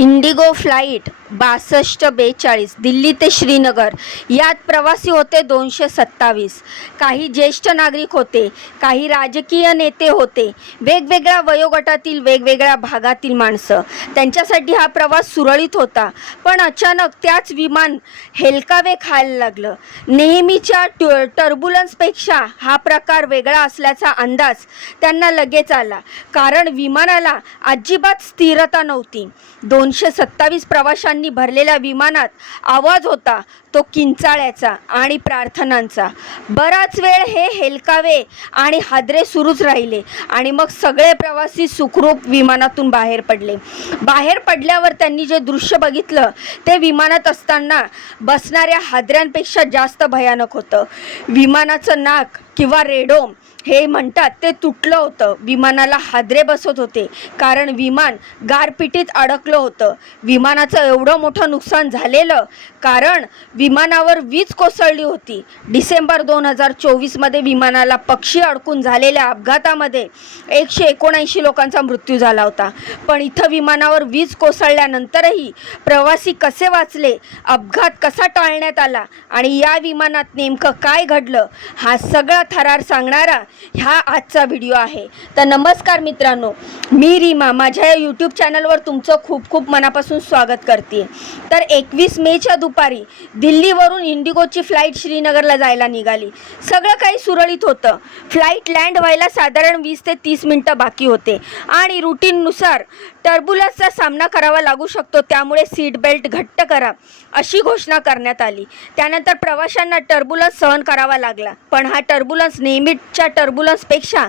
Indigo flight बासष्ट बेचाळीस दिल्ली ते श्रीनगर. यात प्रवासी होते दोनशे सत्तावीस. काही ज्येष्ठ नागरिक होते काही राजकीय नेते होते. वेगवेगळ्या वयोगटातील वेगवेगळ्या भागातील माणसं. त्यांच्यासाठी हा प्रवास सुरळीत होता. पण अचानक त्याच विमान हेलकावे खायला लागलं. नेहमीच्या टु टर्बुलन्सपेक्षा हा प्रकार वेगळा असल्याचा अंदाज त्यांना लगेच आला. कारण विमानाला अजिबात स्थिरता नव्हती. दोन दोनशे सत्तावीस प्रवाशांनी भरलेल्या विमानात आवाज होता. तो किंचाळ्याचा आणि प्रार्थनांचा. बराच वेळ हे हेलकावे आणि हादरे सुरूच राहिले आणि मग सगळे प्रवासी सुखरूप विमानातून बाहेर पडले. बाहेर पडल्यावर त्यांनी जे दृश्य बघितलं ते विमानात असताना बसणाऱ्या हादऱ्यांपेक्षा जास्त भयानक होतं. विमानाचं नाक किंवा रेडोम हे म्हणतात ते तुटलं होतं. विमानाला हादरे बसत होते कारण विमान गारपिटीत अडकलं होतं. विमानाचं एवढं मोठं नुकसान झालेलं कारण विमानावर वीज कोसळली होती. डिसेंबर दोन हजार चोवीसमध्ये विमानाला पक्षी अडकून झालेल्या अपघातामध्ये एकशे एकोणऐंशी लोकांचा मृत्यू झाला होता. पण इथं विमानावर वीज कोसळल्यानंतरही प्रवासी कसे वाचले अपघात कसा टाळण्यात आला आणि या विमानात नेमकं काय घडलं हा सगळा थरार सांगणारा ह्या आजचा व्हिडिओ आहे. तर नमस्कार मित्रांनो मी रीमा माझ्या या यूट्यूब चॅनलवर तुमचं खूप खूप मनापासून स्वागत करते. तर एकवीस मेच्या दुपारी दिल्लीवरून इंडिगोची फ्लाईट श्रीनगरला जायला निघाली. सगळं काही सुरळीत होतं. फ्लाईट लँड व्हायला साधारण वीस ते तीस मिनटं बाकी होते. आणि रुटीननुसार टर्बुलन्सचा सामना करावा लागू शकतो त्यामुळे सीट बेल्ट घट्ट करा अशी घोषणा करण्यात आली. त्यानंतर प्रवाशांना टर्बुलन्स सहन करावा लागला. पण हा टर्बुलन्स नेहमीच्या टर्बुलन्सपेक्षा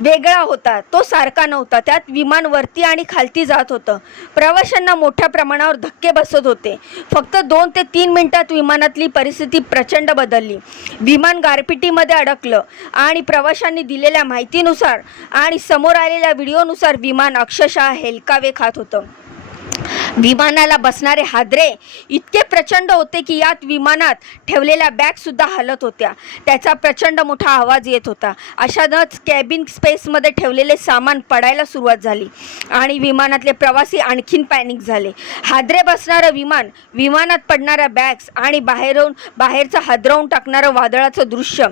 वेगळा होता. तो सारखा नव्हता. त्यात विमान वरती आणि खालती जात होतं. प्रवाशांना मोठ्या प्रमाणावर धक्के बसत होते. फक्त दोन ते तीन मिनिटात विमानातली परिस्थिती प्रचंड बदलली. विमान गारपिटीमध्ये अडकलं आणि प्रवाशांनी दिलेल्या माहितीनुसार आणि समोर आलेल्या व्हिडिओनुसार विमान अक्षरशः हेलकावे खात होतं. विमानाला बसणारे हादरे इतके प्रचंड होते की यात विमानात ठेवलेल्या बॅगसुद्धा हलत होत्या. त्याचा प्रचंड मोठा आवाज येत होता. अशातच कॅबिन स्पेसमध्ये ठेवलेले सामान पडायला सुरुवात झाली आणि विमानातले प्रवासी आणखीन पॅनिक झाले. हादरे बसणारं विमान विमानात पडणाऱ्या बॅग्स आणि बाहेरून बाहेरचं हादरवून टाकणारं वादळाचं दृश्य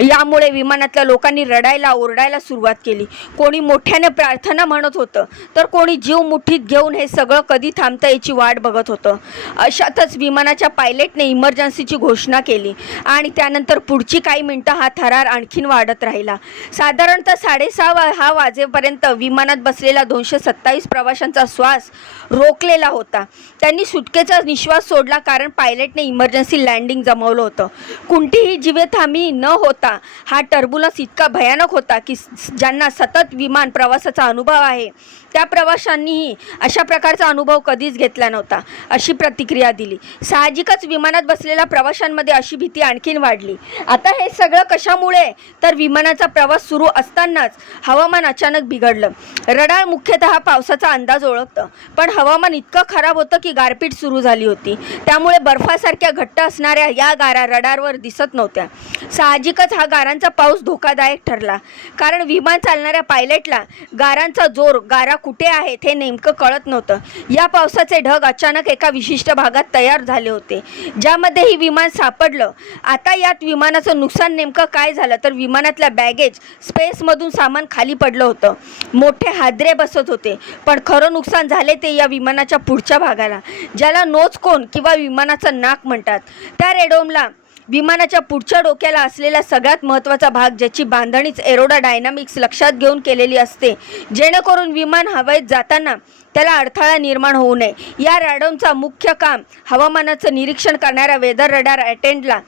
यामुळे विमानातल्या लोकांनी रडायला ओरडायला सुरुवात केली. कोणी मोठ्याने प्रार्थना म्हणत होतं तर कोणी जीव मुठीत घेऊन हे सगळं कधी थांबता याची वाट बघत होतं. अशातच विमानाच्या पायलटने इमर्जन्सीची घोषणा केली आणि त्यानंतर पुढची काही मिनटं हा थरार आणखीन वाढत राहिला. साधारणतः साडेसहा वा हा वाजेपर्यंत विमानात बसलेला दोनशे सत्तावीस प्रवाशांचा श्वास रोखलेला होता. त्यांनी सुटकेचा निश्वास सोडला कारण पायलटने इमर्जन्सी लँडिंग जमवलं होतं. कोणतीही जीवेथामी न होता हा टर्बुलन्स इतका भयानक होता की ज्यांना सतत विमान प्रवासाचा अनुभव आहे त्या प्रवाशांनीही अशा प्रकारचा अनुभव कधीच घेतला नव्हता अशी प्रतिक्रिया दिली. साहजिकच विमानात बसलेल्या प्रवाशांमध्ये अशी भीती आणखीन वाढली. आता हे सगळं कशामुळे? तर विमानाचा प्रवास सुरू असतानाच हवामान अचानक बिघडलं. रडार मुख्यतः पावसाचा अंदाज ओळखतं. पण हवामान इतकं खराब होतं की गारपीट सुरू झाली होती. त्यामुळे बर्फासारख्या घट्ट असणाऱ्या या गारा रडारवर दिसत नव्हत्या. साहजिकच हा गारांचा पाऊस धोकादायक ठरला. कारण विमान चालणाऱ्या पायलटला गारांचा जोर गारा कुठे आहेत हे नेमकं कळत नव्हतं. या पावसाचे ढग अचानक एका विशिष्ट भागात तयार झाले होते ज्यामध्ये ही विमान सापडलं. आता यात विमानाचं नुकसान नेमकं काय झालं? तर विमानातल्या बॅगेज स्पेसमधून सामान खाली पडलं होतं. मोठे हादरे बसत होते पण खरं नुकसान झाले ते या विमानाच्या पुढच्या भागाला ज्याला नोच कोण किंवा विमानाचं नाक म्हणतात. त्या रेडोमला विमानाच्या पुढच्या डोक्याला असलेला सगळ्यात महत्त्वाचा भाग ज्याची बांधणीच एरोडा डायनामिक्स लक्षात घेऊन केलेली असते. जेणेकरून विमान हवेत जाताना त्याला अडथळा निर्माण होऊ नये. या रॅडोनचा मुख्य काम हवामानाचं निरीक्षण करणाऱ्या वेदर रडार अटेंडला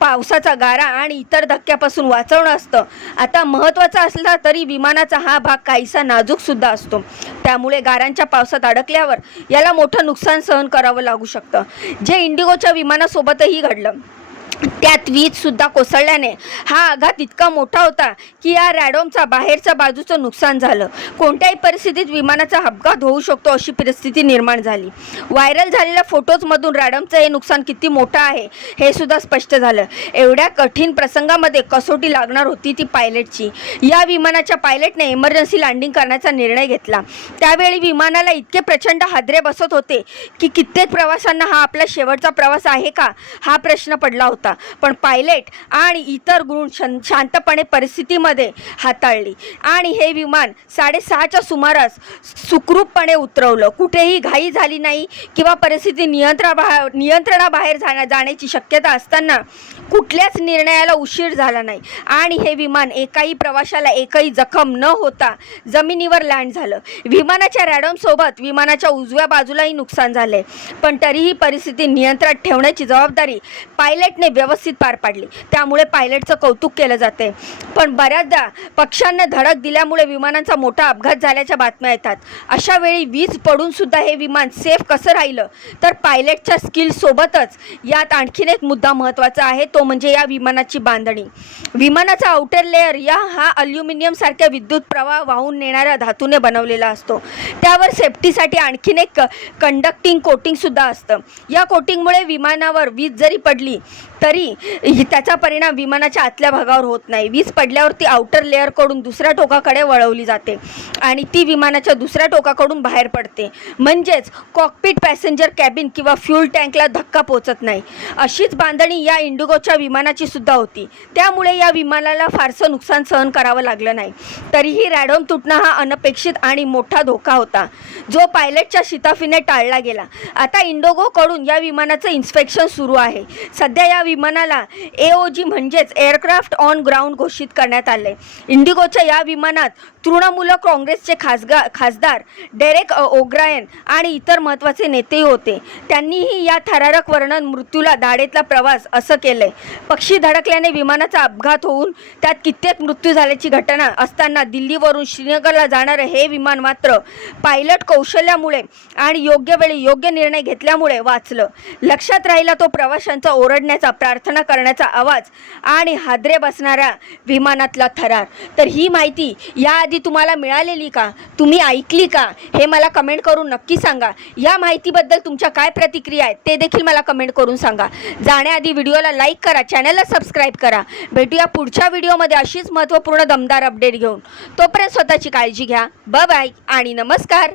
पावसाचा गारा आणि इतर धक्क्यापासून वाचवणं असतं. आता महत्त्वाचा असला तरी विमानाचा हा भाग काहीसा नाजूकसुद्धा असतो. त्यामुळे गारांच्या पावसात अडकल्यावर याला मोठं नुकसान सहन करावं लागू शकतं. जे इंडिगोच्या विमानासोबतही घडलं. त्यात वीजसुद्धा कोसळल्याने हा आघात इतका मोठा होता की या रॅडोमचा बाहेरच्या बाजूचं नुकसान झालं. कोणत्याही परिस्थितीत विमानाचा अपघात होऊ शकतो अशी परिस्थिती निर्माण झाली. व्हायरल झालेल्या फोटोजमधून रॅडमचं हे नुकसान किती मोठं आहे हे सुद्धा स्पष्ट झालं. एवढ्या कठीण प्रसंगामध्ये कसोटी लागणार होती ती पायलटची. या विमानाच्या पायलटने इमर्जन्सी लँडिंग करण्याचा निर्णय घेतला. त्यावेळी विमानाला इतके प्रचंड हादरे बसत होते की कित्येक प्रवाशांना हा आपला शेवटचा प्रवास आहे का हा प्रश्न पडला होता. पण पायलट आणि इतर गुण शं शांतपणे परिस्थितीमध्ये हाताळली. आणि हे विमान साडेसहाच्या सुमारास सुखरूपपणे उतरवलं. कुठेही घाई झाली नाही किंवा परिस्थिती नियंत्रणा नियंत्रणाबाहेर जाण्या जाण्याची शक्यता असताना कुठल्याच निर्णयाला उशीर झाला नाही. आणि हे विमान एकाही प्रवाशाला एकही जखम न होता जमिनीवर लँड झालं. विमानाच्या रॅडमसोबत विमानाच्या उजव्या बाजूलाही नुकसान झाले. पण तरीही परिस्थिती नियंत्रणात ठेवण्याची जबाबदारी पायलटने व्यवस्थित पार पाडली. त्यामुळे पायलटचं कौतुक केलं जाते पण बऱ्याचदा पक्ष्यांना धडक दिल्यामुळे विमानांचा मोठा अपघात झाल्याच्या बातम्या येतात. अशा वेळी वीज पडून सुद्धा हे विमान सेफ कसं राहिलं? तर पायलटच्या स्किलसोबतच यात आणखीन एक मुद्दा महत्त्वाचा आहे तो म्हणजे या विमानाची बांधणी. विमानाचा आउटर लेअर या हा अल्युमिनियमसारख्या विद्युत प्रवाह वाहून नेणाऱ्या धातूने बनवलेला असतो. त्यावर सेफ्टीसाठी आणखीन एक कंडक्टिंग कोटिंगसुद्धा असतं. या कोटिंगमुळे विमानावर वीज जरी पडली तरी त्याचा परिणाम विमानाच्या आतल्या भागावर होत नाही. वीज पडल्यावर ती आउटर लेअरकडून दुसऱ्या टोकाकडे वळवली जाते आणि ती विमानाच्या दुसऱ्या टोकाकडून बाहेर पडते. म्हणजेच कॉकपिट पॅसेंजर कॅबिन किंवा फ्यूल टँकला धक्का पोचत नाही. अशीच बांधणी या इंडिगोच्या विमानाची सुद्धा होती. त्यामुळे या विमानाला फारसं नुकसान सहन करावं लागलं नाही. तरीही रॅडोम तुटणं हा अनपेक्षित आणि मोठा धोका होता. जो पायलटच्या शिताफीने टाळला गेला. आता इंडोगोकडून या विमानाचं इन्स्पेक्शन सुरू आहे. सध्या या विमानाला ए ओ जी म्हणजेच एअरक्राफ्ट ऑन ग्राउंड घोषित करण्यात आले इंडिगोच्या या विमानात तृणमूल काँग्रेसचे खासगा खासदार डेरेक ओग्रायन आणि इतर महत्त्वाचे नेतेही होते. त्यांनीही या थरारक वर्णन मृत्यूला धाडेतला प्रवास असं केलंय. पक्षी धडकल्याने विमानाचा अपघात होऊन त्यात कित्येक मृत्यू झाल्याची घटना असताना दिल्लीवरून श्रीनगरला जाणारं हे विमान मात्र पायलट कौशल्यामुळे आणि योग्य वेळी योग्य निर्णय घेतल्यामुळे वाचलं. लक्षात राहिला तो प्रवाशांचा ओरडण्याचा प्रार्थना करण्याचा आवाज आणि हादरे बसणाऱ्या विमानातला थरार. तर ही माहिती याआधी तुम्हाला मिळालेली का? तुम्ही ऐकली का? हे मला कमेंट करून नक्की सांगा. या माहितीबद्दल तुमच्या काय प्रतिक्रिया आहेत ते देखील मला कमेंट करून सांगा. जाण्याआधी व्हिडिओला लाईक करा चॅनलला सबस्क्राईब करा. भेटूया पुढच्या व्हिडिओमध्ये अशीच महत्त्वपूर्ण दमदार अपडेट घेऊन. तोपर्यंत स्वतःची काळजी घ्या. ब बाय आणि नमस्कार.